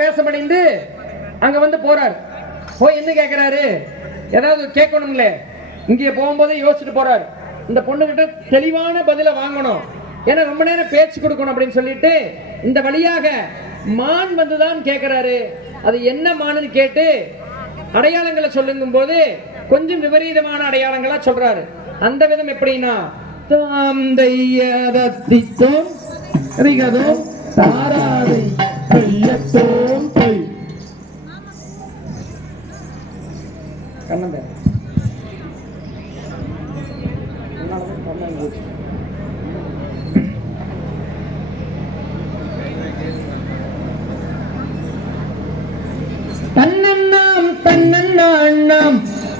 வேஷமடைந்து அங்க வந்து போறார். போய் என்ன கேட்கிறாரு, ஏதாவது கேட்கணும்ல. இங்கே போகும்போது யோசிச்சுட்டு போறாரு, இந்த பொண்ணு கிட்ட தெளிவான பதில வாங்கணும், ஏன்னா ரொம்ப நேரம் பேச்சு கொடுக்கணும் அப்படின்னு சொல்லிட்டு இந்த வழியாக மான் வந்துதான் கேட்கிறாரு. அது என்ன மான்னு கேட்டு அடையாளங்களை சொல்லுங்கும் போது கொஞ்சம் விபரீதமான அடையாளங்களா சொல்றாரு. அந்த விதம் எப்படின்னா, தாம் தையதத்தித்தோம் ரிகதோம் தாராதை கையத்தோம் கை கண்ணந்தே தன்னண்ணாம் தன்னண்ணாம்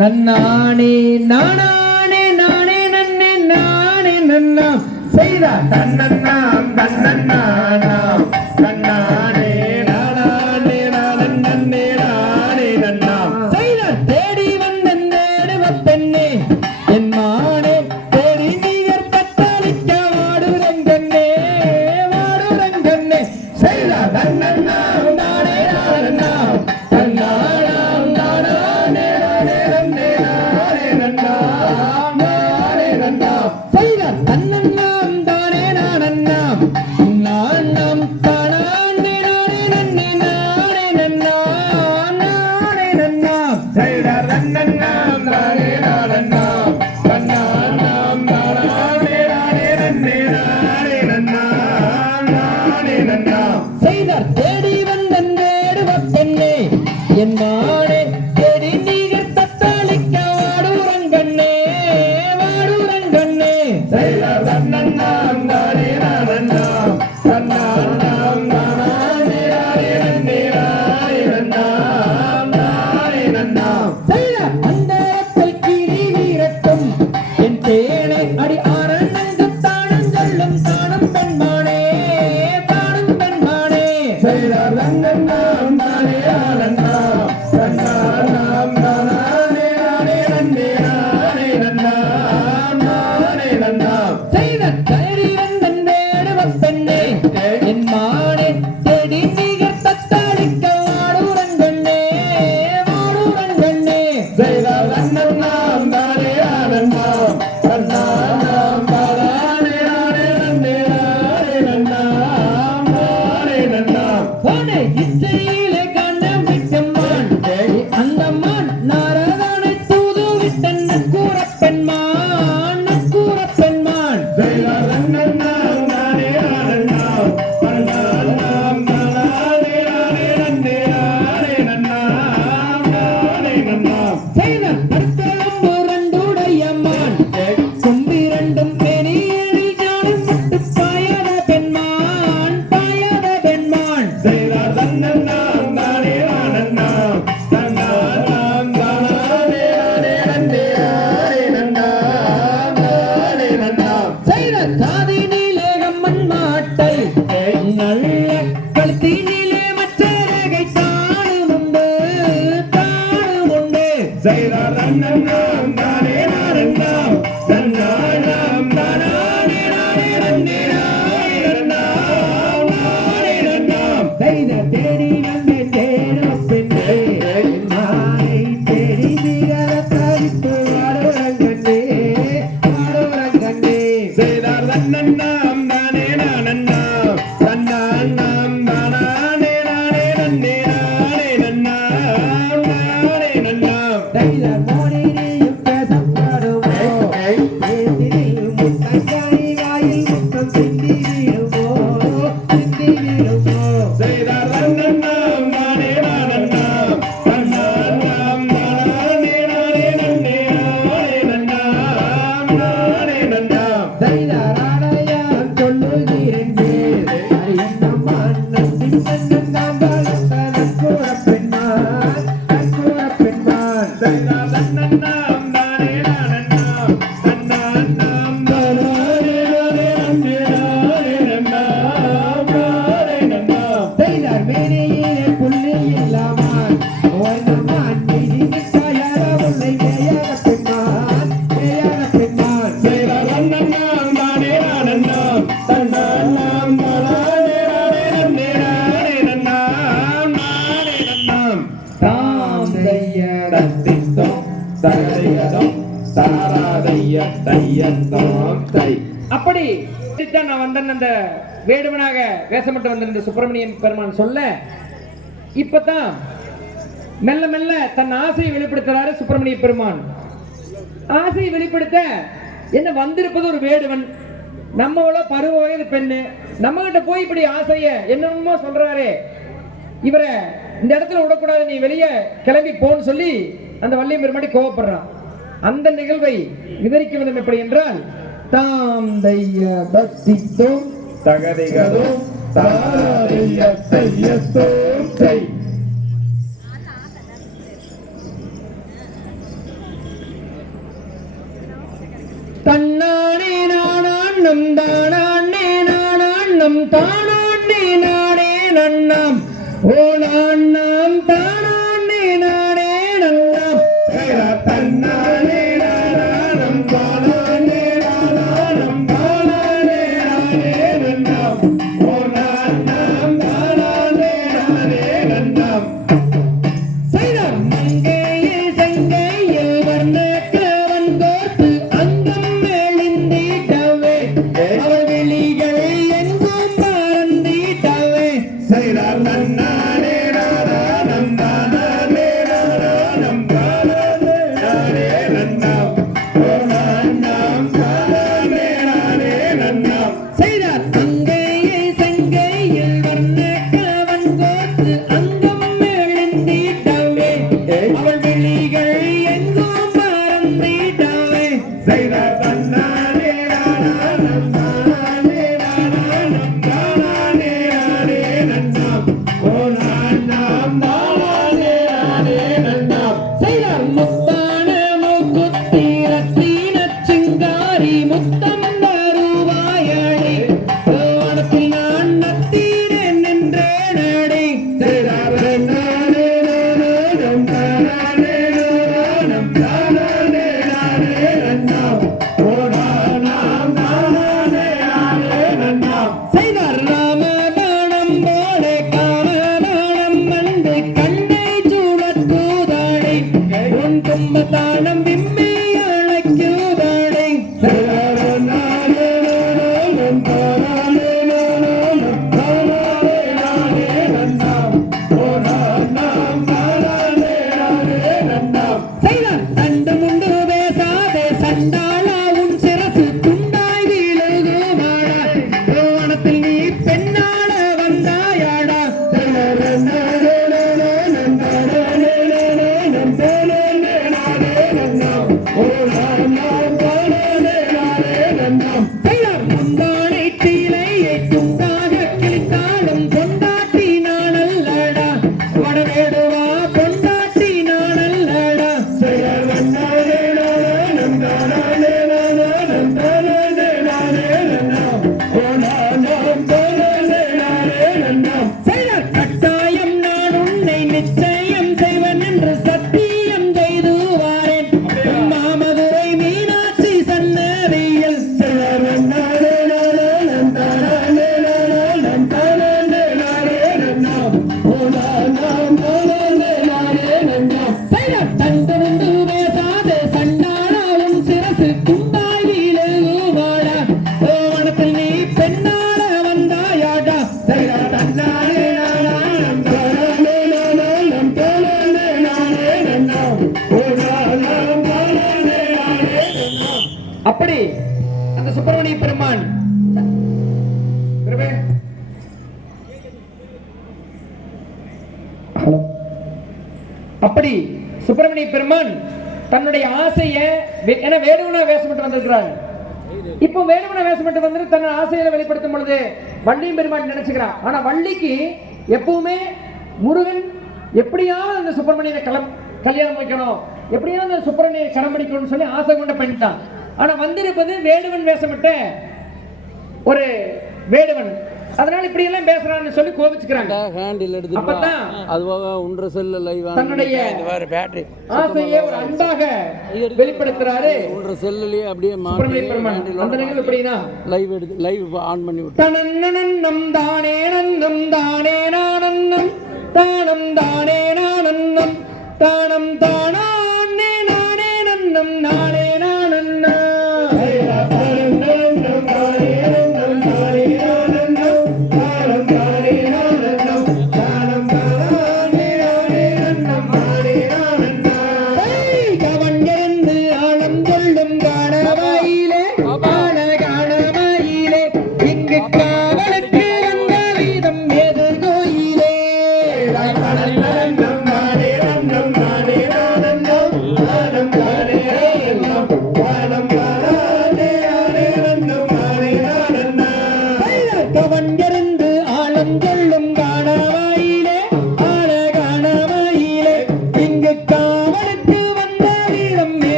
நன்னானே நானானே நானே நன்னே நானே நன்னாம் செய்த தன்னண்ணாம் தன்னண்ணாம் நன்னானே நானானே நானே நன்னே நானே நன்னாம் செய்த தேடி வந்தேடுவ பெண்ணே என் மானே தேடி நீர் கத்தளிக்க வாடுரங்கண்ணே வாடுரங்கண்ணே செய்த தன்னண்ணாம் நானே நானண்ணாம் தன்னானாம் நானானே நானே நன்னே நானே நன்னாம் நானே நன்னாம் செய்த தன்னண்ணாம் தானே நானண்ணாம் நானாம் தானானே நானே நன்னே நானே நன்னாம் நானே நன்னாம் செய்த தன்னண்ணாம் தானே நானண்ணாம் தன்னானாம் தானானே நானே நன்னே நானே நன்னாம் நானே நன்னாம் செய்த தேடி வந்தேடுவ பெண்ணே என் மானே தேடி நீர் தத்தளிக்க வாடுரங்கண்ணே வாடுரங்கண்ணே செய்த தன்னண்ணாம் தானே நானண்ணாம் தன்னானாம் தானானே நானே நன்னே நானே நன்னாம் நானே நன்னாம் செய்த அந்தரத்தில் கிளி வீரட்டும் என் தேனை அடி ஆரணந்து தானம் சொல்லும் தானம் பெண்மானே தானம் பெண்மானே செய்த தன்னண்ணாம் தானே நானண்ணாம் தன்னானாம் தானானே நானே நன்னே நானே நன்னாம் நானே நன்னாம் செய்த தேடி வந்தேடுவ பெண்ணே என் மானே தேடி நீர் தத்தளிக்க வாடுரங்கண்ணே வாடுரங்கண்ணே செய்த தன்னண்ணாம் தானே நானண்ணாம் தன்னானாம் தானானே நானே நன்னே நானே நன்னாம் நானே நன்னாம் போனே இச்சையிலே கண்ண விட்டம்மான் அந்த மான் நாரதனை தூது விட்டன் நக்கூற பெண்மான் நக்கூற பெண்மான் செய்த தன்னண்ணாம் தானே நானண்ணாம் தன்னானாம் தானானே நானே நன்னே நானே நன்னாம் நானே நன்னாம் செய்த கற்களம்பு ரெண்டுடைய மான் கொம்பிரண்டும் பெரியனில் ஞானம் பட்டு பாயாத பெண்மான் பாயாத பெண்மான் செய்த தன்னண்ணாம் தானே நானண்ணாம் தன்னானாம் தானானே நானே நன்னே நானே நன்னாம் நானே நன்னாம் செய்த காதினிலே கம்மன் மாட்டை நல்ல கழுத்தினிலே மற்றரகை தானுமுண்டு தானுமுண்டு செய்த தன்னண்ணாம் தானே நானண்ணாம் தன்னானாம் தானானே நானே நன்னே நானே நன்னாம் நானே நன்னாம் செய்த தேடி வந்தே தேடுவ பெண்ணே என் மானை தேடி நீர தரித்து வாடுரங்கண்ணே வாடுரங்கண்ணே செய்த தன்னண்ணாம் தானே நானண்ணாம் தன்னானாம் தானானே நானே நன்னே நானே நன்னாம் நானே நன்னாம் செய்த மோனினியும் பேசப்படுமோ அப்படி நான் வந்தேன் அந்த வேடுவனாக வேஷமிட்டு வந்திருந்த சுப்பிரமணியன் பெருமான் சொல்ல இப்பதான் மெல்ல மெல்ல தன் ஆசையை வெளிப்படுத்துறாரு சுப்பிரமணிய பெருமான். ஆசையை வெளிப்படுத்த என்ன வந்திருப்பது ஒரு வேடுவன், நம்மளோட பருவ வயது பெண்ணு, நம்ம கிட்ட போய் இப்படி ஆசைய என்னமோ சொல்றாரு, இவரை இந்த இடத்துல விடக்கூடாது, நீ வெளியே கிளம்பி போன்னு சொல்லி அந்த வள்ளிய பெருமாடி கோவப்படுறான். அந்த நிகழ்வை விவரிக்க விதம் எப்படி என்றால், தாம் தைய பக்தித்தோம் தகதிகளும் தன்னானே நானாண்ணம் தானாண்ணே நானாண்ணம் தானாண்ணே நானே நன்னாம் ஓ நான்னாம் தானாண்ணே நானே நன்னாம் தன்னானே நானாண்ணம் தானாண்ணே நானாண்ணம் தானாண்ணே நானே நன்னாம் ஓ நான்னாம் தானாண்ணே நானே நன்னாம் செய்தார் மங்கையே செங்கையில் வர்ணக்கவன் கோர்த்து அங்கம் மேலிந்திட்டவே அவள் வெளிகள் எங்கும் பறந்திட்டவே செய்தார் நன்னானே நானானம் தானானே நானானம் தானானே நானே நன்னாம் ஓ நானாம் தானானே நானே நன்னாம் செய்தார் மங்கையை செங்கையில் வர்ணக்கவன் கோர்த்து அங்கம் மேலிந்திட்டவே அவள் வெளிகள் எங்கும் பறந்திட்டவே செய்தார் தன்னானே நானானம் தானானே நானானம் தானானே நானே நன்னாம் ஓ நானாம் தானானே நானே நன்னாம் செய்தார் முத்தான மூக்குத்தி ரத்தினச் சிங்காரி முத்தம் வருவாயடி வானத்தில் நான் நத்தீரன் நின்றேனடி செய்தார் தன்னானே நானானம் தானானே நானானம் தானானே நானே நன்னாம் ஓ நானாம் தானானே நானே நன்னாம் செய்தார் ராமபாணம் போல காமபாணம் வந்து கண்ணை சூழத் தூதாடை உன் தும்பதானம் விம்மி அழைக்குதாடை செய்தார் நானே நானானம் தானானே நானானம் தானானே நானே நன்னாம் ஓ நானாம் தானானே நானே நன்னாம் செய்தார் தண்டு முண்டு பேசாதே சண்டாளா உன் சிரசு துண்டாய் வீழுகுமாடா வானத்தில் நீ பெண்ணாட வந்தாயாடா செய்தார் நானே நானானம் தானானே நானானம் தானானே நானே நன்னாம் ஓ நானாம் தானானே நானே நன்னாம் செய்தார் முந்தானை தீலையை துண்டாக கிழித்தாலும் பொண்டாட்டி நானல்லடா வடவேடுவா பொண்டாட்டி நானல்லடா செய்தார் நானே நானானம் தானானே நானானம் தானானே நானே நன்னாம் ஓ நானாம் தானானே நானே நன்னாம் செய்தார் கட்டாயம் நான் உன்னை நிச்சயம் செய்வன் என்று சத்தியம் செய்து வாரேன் மாமதுரை மீனாட்சி சன்னதியில் செய்தார் நானே நானானம் தானானே நானானம் தானானே நானே நன்னாம் ஓ நானாம் தானானே நானே நன்னாம் செய்தார் தண்டு முண்டு பேசாதே சண்டாளா உன் சிரசு துண்டாய் வீழுகுமாடா வானத்தில் நீ பெண்ணாட வந்தாயாடா செய்தார் தன்னானே நானானம் தானானே நானானம் தானானே நானே நன்னாம் ஓ நானாம் தானானே நானே நன்னாம். அப்படி அந்த சுப்பிரமணிய பெருமான் அப்படி சுப்பிரமணிய பெருமான் தன்னுடைய ஆசைய என வேடுவனா வேஷமிட்டு வந்திருக்கிறார். இப்போ வேடுவனா வேஷமிட்டு வந்து தன் ஆசையை வெளிப்படுத்தும் பொழுது வள்ளியும் பெருமான் நினைச்சுக்கிறான். ஆனா வள்ளிக்கு எப்பவுமே முருகன் எப்படியாவது அந்த சுப்பிரமணியனை கல்யாணம் வைக்கணும், எப்படியாவது அந்த சுப்பிரமணியை கரம் பண்ணிக்கணும்னு சொல்லி ஆசை கொண்ட பெண் தான். ஆனா வந்திருப்பது வேடுவன் வேஷமிட்ட ஒரு வேடுவன். அதனால இப்படி எல்லாம் பேசுறான்னு சொல்லி கோபிச்சுக்கிறாங்க. ஹேண்டில் எடுத்து அப்பதான் அதுவாக உன்ற செல்ல லைவ் தன்னுடைய பேட்டரி ஆசையை ஒரு அன்பாக வெளிப்படுத்துறாரு. உன்ற செல்லுலயே அப்படியே சுப்பிரமணிய பெருமான் அந்த நிகழ்வு எப்படின்னா லைவ் எடுத்து லைவ் ஆன் பண்ணி விட்டு தனன்னனம் தானே நன்னம் தானே நானன்னம் தானம் தானே நானன்னம் தானம் தானே நானே நன்னம் நானே நானன்னம்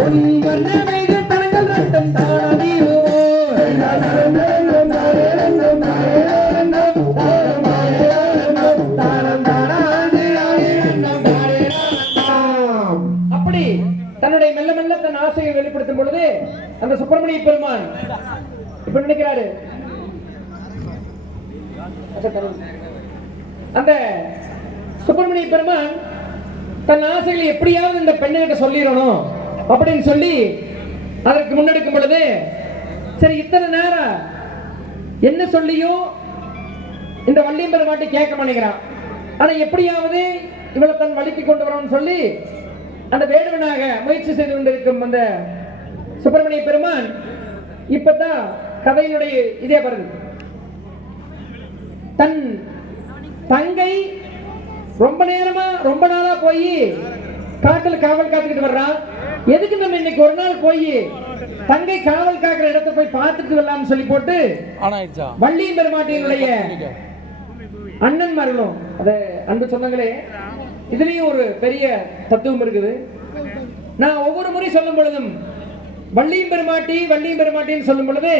உன் வண்ணமிகு தனங்கள் ரத்தம் தானறிவோம். அப்படி தன்னுடைய மெல்ல மெல்ல தன் ஆசையை வெளிப்படுத்தும் பொழுது அந்த சுப்பிரமணிய பெருமான் இப்ப நினைக்கிறாரு, அந்த சுப்பிரமணிய பெருமான் தன் ஆசைகளை எப்படியாவது இந்த பெண்ணுகிட்ட சொல்லிடணும் அப்படின்னு சொல்லி அதற்கு முன்னெடுக்கும் பொழுது, சரி இத்தனை நேரம் என்ன சொல்லியும் இந்த வள்ளியம் பெருமாட்டி கேட்க மாட்டேங்கிறான், ஆனா எப்படியாவது இவளை தன் வழிக்கு கொண்டு வரணும்னு சொல்லி அந்த வேடுவனாக முயற்சி செய்து கொண்டிருக்கும் அந்த சுப்பிரமணிய பெருமான் இப்பதான் கதையினுடைய இதே வருது. தன் தங்கை ரொம்ப நேரமா ரொம்ப நாளா போய் காட்டுல காவல் காத்துக்கிட்டு வர்றான். எதுக்கு நம்ம இன்னைக்கு ஒரு நாள் போய் தங்கை காவல் காக்கிற இடத்தை போய் பார்த்துட்டு வரலாம்னு சொல்லி போட்டு வள்ளியம் பெருமாட்டியினுடைய அண்ணன் மரலும் அத அன்பு சொந்தங்களே, இதுலயும் ஒரு பெரிய தத்துவம் இருக்குது. நான் ஒவ்வொரு முறை சொல்லும் பொழுதும் வள்ளியம் பெருமாட்டின்னு சொல்லும் பொழுது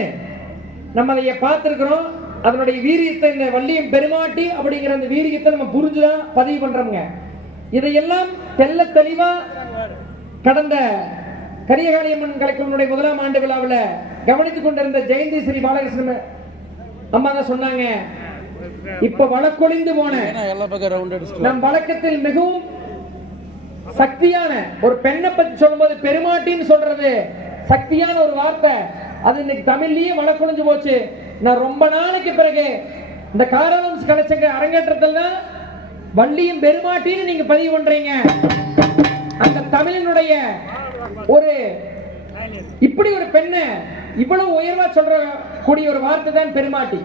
நம்ம அதை பார்த்திருக்கிறோம். அதனுடைய வீரியத்தை, இந்த வள்ளியம் பெருமாட்டி அப்படிங்கிற அந்த வீரியத்தை நம்ம புரிஞ்சுதான் பதிவு பண்றோம்ங்க. இதையெல்லாம் தெல்ல தெளிவா கடந்த கரியகாளியம்மன் கலைக்குழுவினுடைய 1ஆம் ஆண்டு விழாவில் கவனித்துக் கொண்டிருந்த ஜெயந்தி ஸ்ரீ பாலகிருஷ்ணன் அம்மா தான் சொன்னாங்க, இப்ப வழக்கொழிந்து போன நம் வழக்கத்தில் மிகவும் சக்தியான ஒரு பெண்ணை பத்தி சொல்லும்போது பெருமாட்டின்னு சொல்றது சக்தியான ஒரு வார்த்தை. அது இன்னைக்கு தமிழ்லயே வழக்கொழிஞ்சு போச்சு. நான் ரொம்ப நாளைக்கு பிறகு இந்த காரவம்ஸ் கலைச்சங்க அரங்கேற்றத்துல வள்ளியம் பெருமாட்டின்னு நீங்க பதிவு பண்றீங்க. அந்த தமிழினுடைய ஒரு இப்படி ஒரு பெண்ணை இவ்வளவு உயர்வா சொல்ற கூடிய ஒரு வார்த்தை தான் பெருமாட்டி.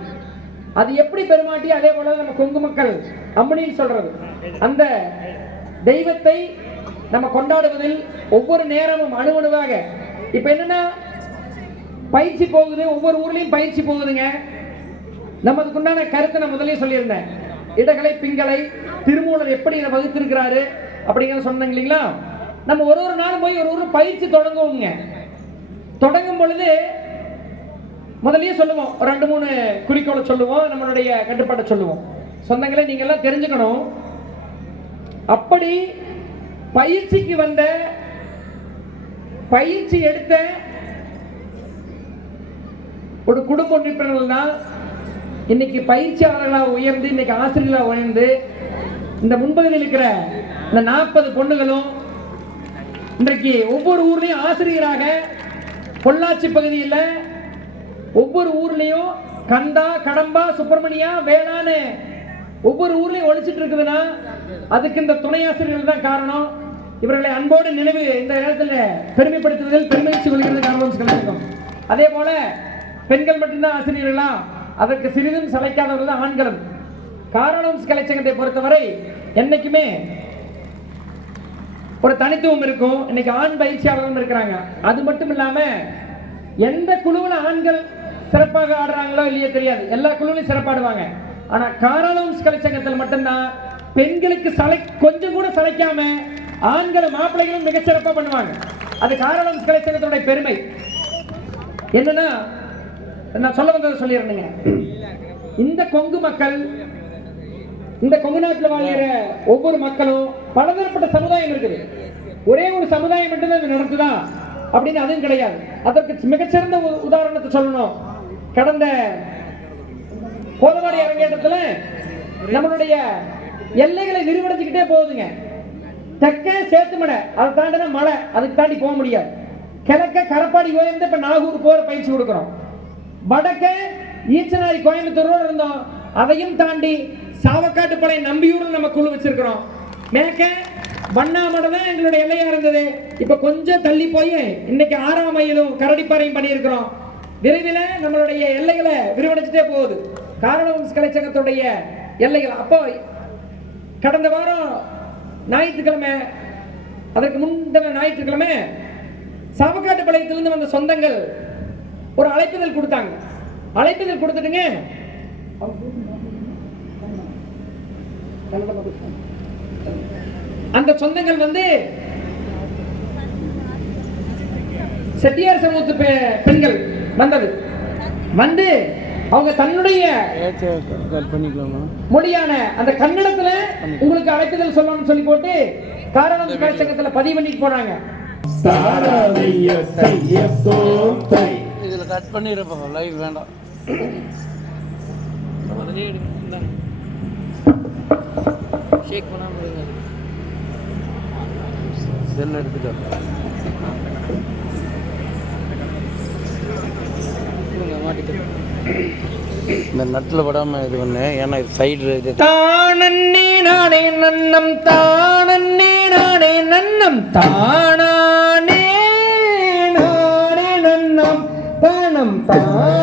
அது எப்படி பெருமாட்டி, அதே போல நம்ம கொங்கு மக்கள் அம்மனின்னு சொல்றது. அந்த தெய்வத்தை நம்ம கொண்டாடுவதில் ஒவ்வொரு நேரமும் அணுவணுவாக இப்ப என்னன்னா பயிற்சி போகுது, ஒவ்வொரு ஊர்லயும் பயிற்சி போகுதுங்க. நம்ம அதுக்குண்டான கருத்தை நான் முதலே சொல்லியிருந்தேன். இடகலை பிங்களை திருமூலர் எப்படி இதை வகுத்திருக்கிறாரு அப்படிங்கிற சொன்னாங்க இல்லைங்களா. நம்ம ஒரு நாள் போய் ஒரு பயிற்சி தொடங்குவோங்க. தொடங்கும் பொழுது முதல்லயே சொல்லுவோம், 2-3 குறிக்கோளை சொல்லுவோம், நம்மளுடைய கட்டுப்பாட்டை சொல்லுவோம். சொந்தங்களே நீங்க எல்லாம் தெரிஞ்சுக்கணும், அப்படி பயிற்சிக்கு வந்த பயிற்சி எடுத்த ஒரு குடும்ப உறுப்பினர்கள் தான் இன்னைக்கு பயிற்சியாளர்களாக உயர்ந்து, இன்னைக்கு ஆசிரியர்களாக உயர்ந்து, இந்த முன்பகுதியில் இருக்கிற இந்த 40 பொண்ணுகளும் இன்றைக்கு ஒவ்வொரு ஊர்லயும் ஆசிரியராக, பொள்ளாச்சி பகுதியில் ஒவ்வொரு ஊர்லயும் கந்தா, கடம்பா, சுப்பிரமணியா, வேளாண் ஒவ்வொரு ஊர்லயும் ஒழிச்சிட்டு இருக்குதுன்னா அதுக்கு இந்த துணை ஆசிரியர்கள் தான் காரணம். இவர்களை அன்போடு நினைவு இந்த நேரத்தில் பெருமைப்படுத்துவதில் பெருமகிழ்ச்சி கொள்கிறது காரணம் கலைச்சங்கம். அதே போல பெண்கள் மட்டும்தான் ஆசிரியர்களா, அதற்கு சிறிதும் சளைக்காதவர்கள் தான் ஆண்களும். காரணம் கலைச்சங்கத்தை பொறுத்தவரை என்னைக்குமே ஒரு தனித்துவம் இருக்கும். இன்னைக்கு ஆண் பயிற்சியாளர்களும் இருக்கிறாங்க. அது மட்டும் இல்லாம எந்த குழுவில் ஆண்கள் சிறப்பாக ஆடுறாங்களோ இல்லையோ தெரியாது, எல்லா குழுவிலும் சிறப்பாடுவாங்க. ஆனா காரணம் கலைச்சங்கத்தில் மட்டும்தான் பெண்களுக்கு கொஞ்சம் கூட சளைக்காம ஆண்களும் மாப்பிள்ளைகளும் மிகச்சிறப்பா பண்ணுவாங்க. அது காரணம் கலைச்சங்கத்தினுடைய பெருமை. என்னன்னா நான் சொல்ல வந்ததை சொல்லிடுறேங்க. இந்த கொங்கு மக்கள், இந்த கொங்கு நாட்டில் வாழ்கிற ஒவ்வொரு மக்களும் பலதரப்பட்ட சமுதாயம் இருக்குது. ஒரே ஒரு சமுதாயம் மட்டும்தான் இது நடத்துதா அப்படின்னு அதுவும் கிடையாது. அதற்கு மிகச்சிறந்த உதாரணத்தை சொல்லணும். கடந்த கோதவாடி அரங்கேற்றத்துல நம்மளுடைய எல்லைகளை விரிவடைஞ்சுக்கிட்டே போகுதுங்க. தெற்க சேத்துமடை, அதை தாண்டினா மலை, அதுக்கு தாண்டி போக முடியாது. கிழக்க கரப்பாடி உயர்ந்து இப்ப நாகூர் போற பயிற்சி கொடுக்கிறோம். வடக்க ஈச்சனாரி கோயம்புத்தூரோடு இருந்தோம், அதையும் தாண்டி சாவக்காட்டுப்பளை நம்பியூர்ல நம்ம குழு வச்சிருக்கிறோம். மேற்க வண்ணாமடை தான் எங்களுடைய எல்லையா இருந்தது. இப்ப கொஞ்சம் தள்ளி போய் இன்னைக்கு 6ஆம் மைலும் கரடிப்பாறையும் பண்ணியிருக்கிறோம். விரைவில் நம்மளுடைய எல்லைகளை விரிவடைச்சுட்டே போகுது காரணம் கலைச்சங்கத்துடைய எல்லைகள். அப்போ கடந்த வாரம் ஞாயிற்றுக்கிழமை, அதற்கு முந்தின ஞாயிற்றுக்கிழமை சாவக்காட்டுப்பாளையத்திலிருந்து வந்த சொந்தங்கள் ஒரு அழைப்புதல் கொடுத்தாங்க. அழைப்புதல் கொடுத்துட்டுங்க, அந்த சொந்தங்கள் வந்து செட்டியார் சமூகத்து பெண்கள் வந்தது. வந்து அவங்க தன்னுடைய கட் பண்ணிக்கலாமா? மொழியான அந்த கன்னடத்துல உங்களுக்கு அழைப்புதல் சொல்லணும்னு சொல்லி போட்டு காரணம் சங்கத்துல பதிவு பண்ணிட்டு போனாங்க. இதுல கட் பண்ணிடுறப்ப லைவ் வேண்டாம். ஷேக் பண்ணாம செல் எடுத்துட்டு இந்த நட்டில் படாம இது பண்ணு. ஏன்னா இது சைடு இது தானே நானே நன்னம் தானே நானே நன்னம் தானானே நானே நன்னம் தானம் தான்